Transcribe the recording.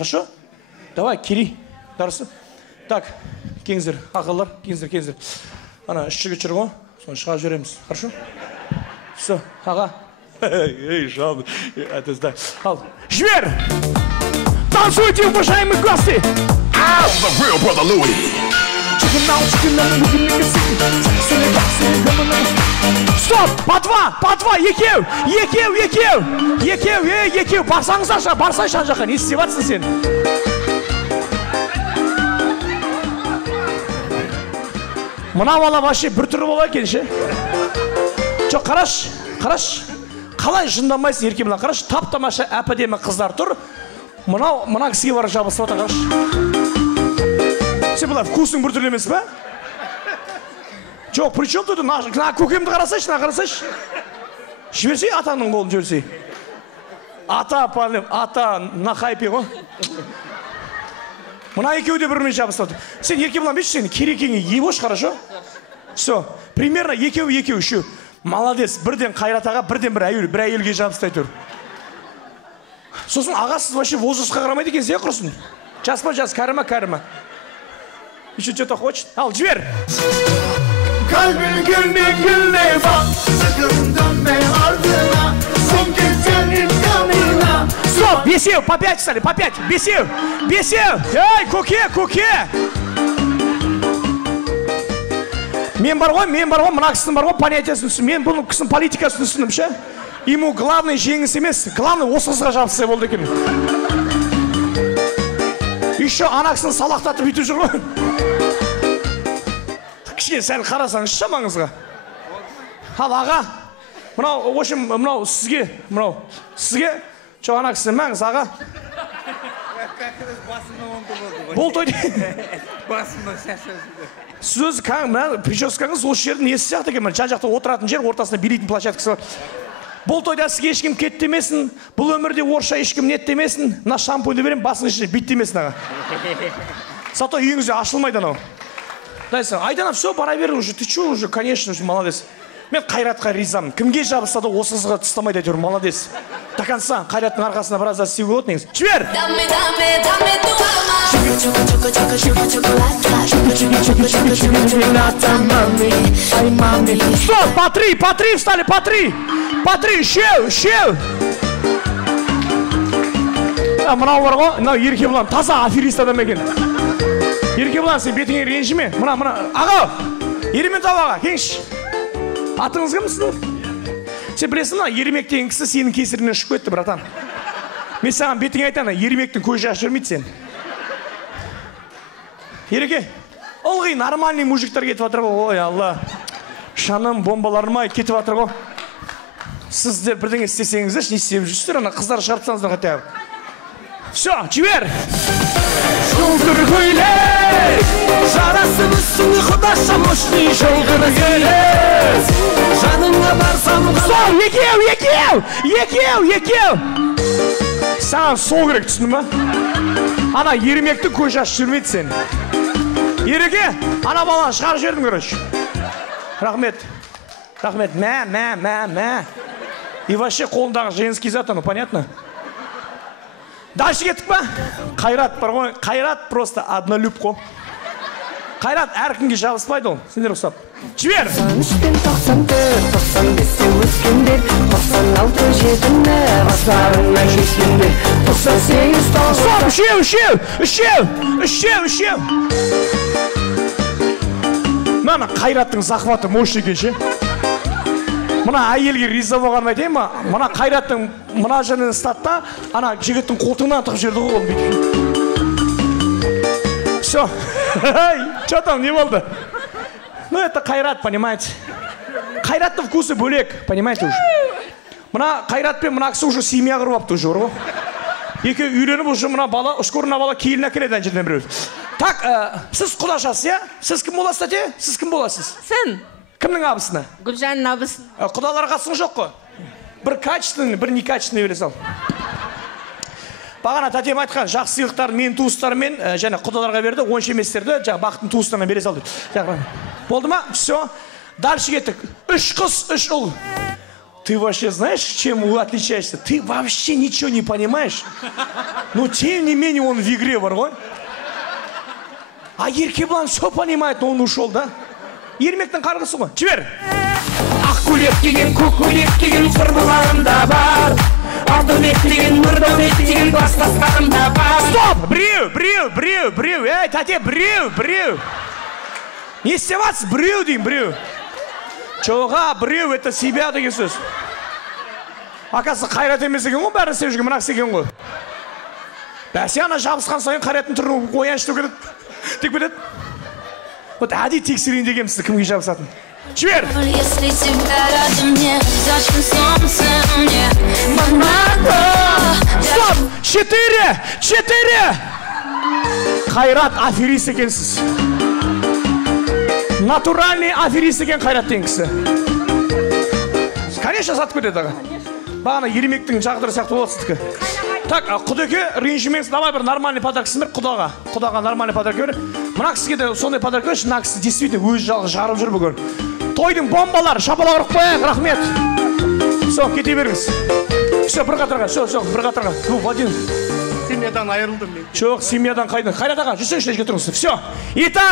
Хорошо? Давай, кири. Дарсы. Так, кеңіздер, ақылдар, кеңіздер. Ана, ішігі чырғы, соны шыға жібереміз. Хорошо? Все, аға. Эй, жал. Ал, жібер! Танцуйте, уважаемые гости! I'm the real brother Louis. Стоп! По два! Екеу! Барсаңыздарша, барсайшы ан жаққа, не істеватсың сен? Мына бала вообще бір түрі бола екен ше. Жоқ, қараш. Қалай жындамайсың ерке білан? Қараш, тап-тамаша әп-әдемі қыздар тұр. Мына кісіге барып жабысып отыр, қараш. Сен бұлар вкусың бір түрлі емес па? Жоқ, при чем тут? Көкемді қарасайшы. Жіберсей, атаңның қолын жіберсей. Ата, на хайпе ғой. Мына екеуі де бірімен жабысып отыр. Сен ерке білан беші, сен керекеңе ебош, хорошо? Все, примерно екеу үшеу. Молодец, бірден Қайратаға, бірден бір әйелге жабыстай тұр. Сосын ағасыз вообще возрастқа қарамайды екен, сен құрсын. Жас, кәріма. Еще что-то хочет? Ал, жібер! Kalbin gülme bak, sakın dönme ardına, son kez senin kanına. Стоп, бесеу, по 5 стали, по 5, бесеу! Эй, көке! Мен бар ғой, мына кісінің бар ғой, понятиясын түсін. Мен бұның кісінің политикасын түсіндім, ше? Ему главный жеңіс емес, главный осы қызға жабысса болды екен. Еще ана кісінің салақтатып үйтіп жүр ғой. Кішкене сәл қарасаңыз шамаңызға. Ал аға, мынау сізге, жоқ ана кісі мәңіз аға. Бұл тойды. Сөз прическаңыз осы жердің несі сияқты екен, жан жақта отыратын жер, ортасында билейтін площадкасы бар. Бұл тойда сізге ешкім кеттемесін, бұл өмірде орысша ешкім неттемесін, мына шампуньды берем, басың ішіне биттемесін аға. Зато үйіңізде ашылмайды анау. Дайсың, Айдана, все, пора бер уже, ты че уже, конечно, молодец. Мен Қайратқа ризамын. Кімге жабысса да осы қызға тыстамайды әйтеуір, молодец. До конца Қайраттың арқасына біраз істеуге болады негізі. Жібер! Стоп, по три встали, по три, шеу. Мынау бар ғой, мынау ерке бұлан, таза аферист адам екен. Ерке бұлан, сен бетіңе ренжі ме? Мына, аға, еремен тау аға, кеңші. Атыңыз кімсің? Сен білесің ма, Еремек деген кісі сенің кесірінен ұшып кетті, братан. Мен саған бетіңе айтайын, Еремектің көз жасы жүрмейді сен. Ереке, ылғи нормальный мужиктар кетіп жатыр ғой, ой алла. Шаным, бомбаларым ай кетіп жатыр ғой. Сіздер бірдеңе істесеңіздер, не істеп жүрсіздер, ана қыздар шығарыпсаңыздар хотя бы. Все, жібер! Жылдыр көйлек, жарасым үстіңі құдаша мұшни жылдыр көйлек. Жаныңа барсам қалай. Екеу! Саған сол керек, түсіндің ба? Ана Еремектің көз жасы жүрмейді сен. Ереке, ана баланы шығарып жібердім, короче. Рахмет, мә. И вообще қолындағы женский зат, ну понятно? Дальше кеттік па? Қайрат бар ғой, Қайрат просто однолюб қой. Қайрат әркімге жабыспайды ол, сендер ұқсап. Жібер! 93-95-те өткендер, 96-7-ні бастарына жеткендер, 98-та... Стоп, үшеу! Мына Қайраттың захваты мощный екен ше. Мына әйелге риза болғанын айтайын ба? Мына Қайраттың мына жерінен статта, ана жігіттің қолтығынан тығып жерді ғой ол бүйтіп. Все. Что там, не болды? Ну это Қайрат, понимаете? Қайраттың вкусы бөлек, понимаете уже? Мына Қайрат пен мына кісі уже семья құрып апты уже ғой. Екеуі үйленіп уже мына бала, ұшқорына бала келін әкеледі ана жерден біреу. Так, сіз құдашасыз, иә? Сіз кім боласыз, тәте? Сіз кім боласыз? Сен? Кімнің абысына? Гүлжанның абысын. Құдаларға қатысың жоқ қой? Бір качественный, бір некачественный бере сал. Бағана тәтем айтқан, жақсы сыйлықтарын менің туыстарымен және құдаларға берді, онша еместерді бақыттың туыстарына бере салды. Болды ма? Все. Дальше кеттік. 3 қыз, 3 ұл. ты вообще знаешь, чем отличаешься? Ты вообще ничего не понимаешь. Но тем не менее он в игре бар ғой. А Еркебұлан все понимает, но он ушел, да? Ермектің қарғысы ғой. Жібер. Ақ көйлек деген, көк көйлек деген сырбыларымда бар. Алтынбек деген, Нұрдәулет деген класстастарымда бар. Стоп! Біреу. Ей, тәте, біреу. Не істеватсыз? Біреу деймін, біреу. Жоға, біреу, это себя деген сөз. Акасы Қайрат емес екен ғой, бәрін істеп жүрген, мына кісі екен ғой. Бәсе ана жабысқан сайын Қайраттың түрін қояншы кетеді. Тек кетеді. Вот әдей тексерейін дегенім сізді кімге жабысатын. Жібер! Стоп! 4! Қайрат аферист екенсіз. Натуральный аферист екен Қайрат деген кісі. Конечно, сатып кетеді аға. Бағана Ермектің жағдыры сияқты болады сіздікі. Так, құдеке, ренжімеңіз, давай бір нормальный подаркасын бер құдаға. Құдаға нормальный подарка бер. Мына кісіге де сондай подарка берші, мына кісі действительно өз жалғыз жарып жүр бүгін. Тойдың бомбалары, шапалақ ұрып қояйық, рахмет. Все, кете беріңіз. Все, бір қатарға, все, бір қатарға. Ну, Владимир. Семьядан айырылдым мен. Жоқ, семьядан қайдан. Қайрат аға, жүрсеңші жерге тұрыңыз. Все. Итак,